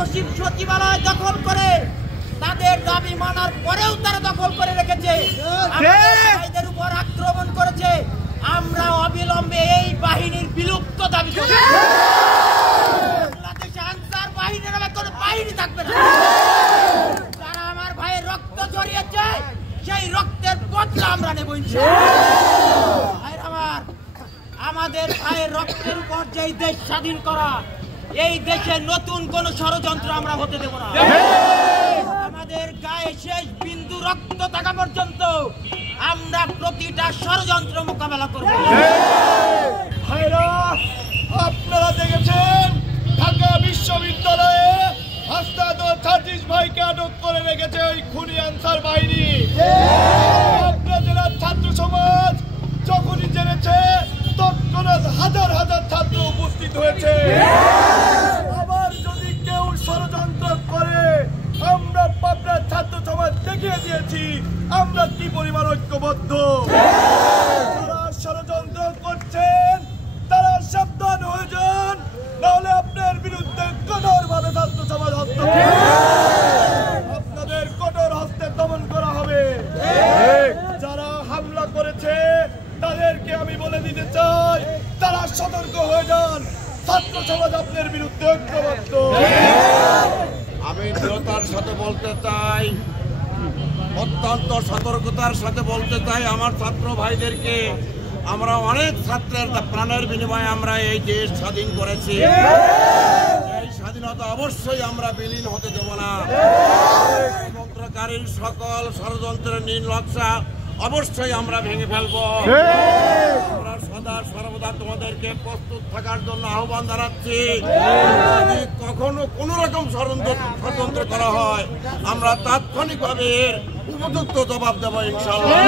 সচিবালয় দখল করে তাদের দাবি মানার পরেও তারা দখল করে রেখেছে, আমাদের উপর আক্রমণ করেছে। আমরা অবিলম্বে এই বাহিনীর বিলুপ্ত দাবি করি। বাংলাদেশে আনসার বাহিনীর নামে কোনো বাহিনী থাকবে না। যারা আমার ভাইয়ের রক্ত ঝরিয়েছে সেই রক্তের বদলা আমরা নেব ইনশাআল্লাহ। আমাদের ভাইয়ের রক্তের উপর যেই দেশ স্বাধীন করা, এই দেশে নতুন কোন ষড়যন্ত্র আমরা হতে দেব না। আমাদের গায়ে শেষ বিন্দু রক্ত থাকা পর্যন্ত আমরা প্রতিটা ষড়যন্ত্র মোকাবেলা করব। ভাইরা, আপনারা দেখেছেন ঢাকা বিশ্ববিদ্যালয়ে হাসনাত ও সাজিদ ভাইকে আটক করে রেখেছে ওই খুনি আনসার বাহিনী। আপনার জেলা ছাত্র সমাজ যখনই জেনেছে তৎক্ষণাৎ হাজার হাজার ছাত্র উপস্থিত হয়েছে। আবার যদি কেউ ষড়যন্ত্র করে, আমরা পাবনার ছাত্র সমাজ দেখিয়ে দিয়েছি আমরা কি পরিমাণ ঐক্যবদ্ধ। যারা ষড়যন্ত্র করছেন তারা সাবধান হয়ে যান, নাহলে আপনার বিরুদ্ধে কঠোরভাবে ছাত্র সমাজ হস্তক্ষেপ, আপনাদের কঠোর হস্তে দমন করা হবে। যারা হামলা করেছে তাদেরকে আমি বলে দিতে চাই, তারা সতর্ক হয়ে যান, ছাত্র সমাজ আপনার বিরুদ্ধে ঐক্যবদ্ধ। আমি দৃঢ়তার সাথে বলতে চাই, অত্যন্ত সতর্কতার সাথে বলতে চাই আমার ছাত্র ভাইদেরকে, আমরা অনেক ছাত্রের প্রাণের বিনিময়ে আমরা এই দেশ স্বাধীন করেছি। এই স্বাধীনতা অবশ্যই আমরা বিলীন হতে দেব না। ষড়যন্ত্রকারীর সকল ষড়যন্ত্রের নীল নকশা অবশ্যই আমরা ভেঙে ফেলবো। আমরা সদা সর্বদা তোমাদেরকে প্রস্তুত থাকার জন্য আহ্বান জানাচ্ছি। যদি কখনো কোনো রকম ষড়যন্ত্র করা হয়, আমরা তাৎক্ষণিকভাবে এর উপযুক্ত জবাব দেবো ইনশাআল্লাহ।